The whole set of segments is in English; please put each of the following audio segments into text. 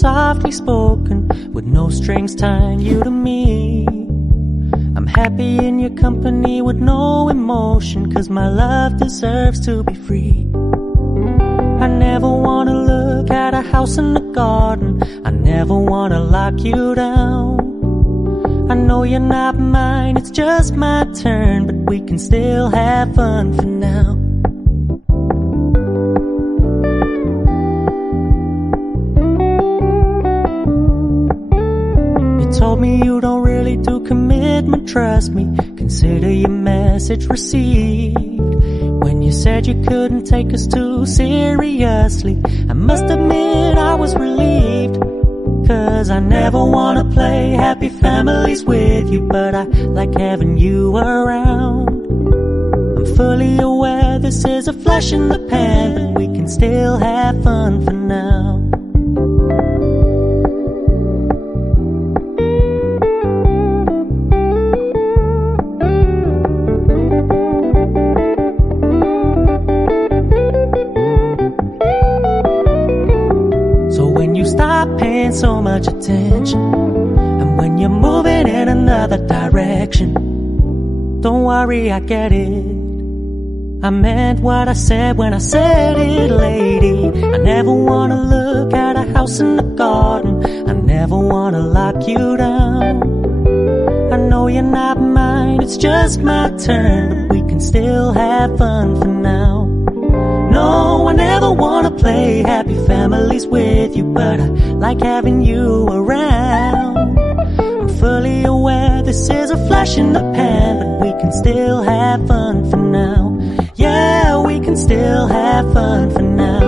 softly spoken, with no strings tying you to me. I'm happy in your company with no emotion, 'cause my love deserves to be free. I never wanna look at a house in the garden, I never wanna lock you down. I know you're not mine, it's just my turn, but we can still have fun for now. You told me you don't really do commitment, trust me, consider your message received. When you said you couldn't take us too seriously, I must admit I was relieved. 'Cause I never wanna play happy families with you, but I like having you around. I'm fully aware this is a flash in the pan, but we can still have fun for now. Paying so much attention, and when you're moving in another direction, don't worry, I get it. I meant what I said when I said it, lady. I never wanna look at a house in the garden, I never wanna lock you down. I know you're not mine, it's just my turn, but we can still have fun for now. No, I never wanna play happy families with you, but I like having you around. I'm fully aware this is a flash in the pan, but we can still have fun for now. Yeah, we can still have fun for now.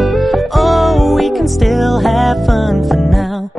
Oh, we can still have fun for now.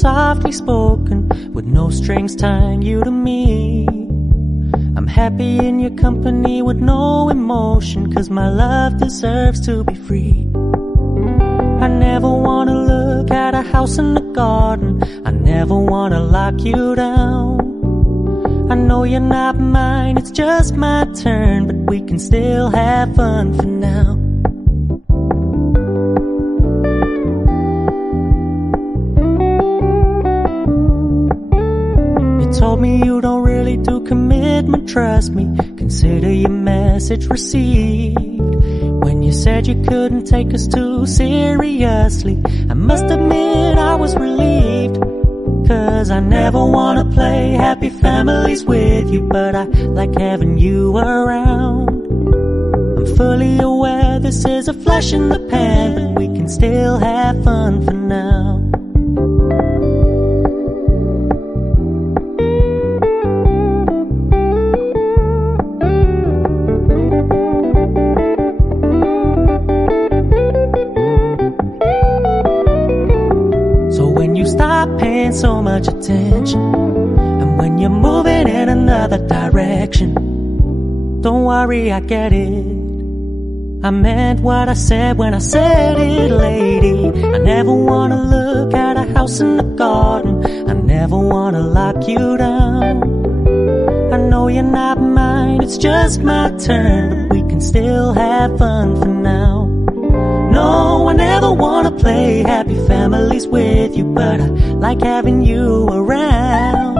softly spoken, with no strings tying you to me. I'm happy in your company with no emotion, 'cause my love deserves to be free. I never wanna look at a house in the garden, I never wanna lock you down. I know you're not mine, it's just my turn, but we can still have fun for now. You told me you don't really do commitment, trust me, consider your message received. When you said you couldn't take us too seriously, I must admit I was relieved. 'Cause I never wanna play happy families with you, but I like having you around. I'm fully aware this is a flash in the pan, but we can still have fun for now. Stop paying so much attention, and when you're moving in another direction, don't worry, I get it. I meant what I said when I said it, lady. I never wanna look at a house in the garden, I never wanna lock you down. I know you're not mine, it's just my turn, but we can still have fun for now. No, I never wanna play happy families with you, but I like having you around.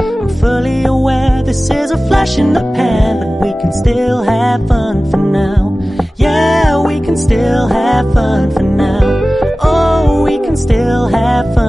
I'm fully aware this is a flash in the pan, but we can still have fun for now. Yeah, we can still have fun for now. Oh, we can still have fun.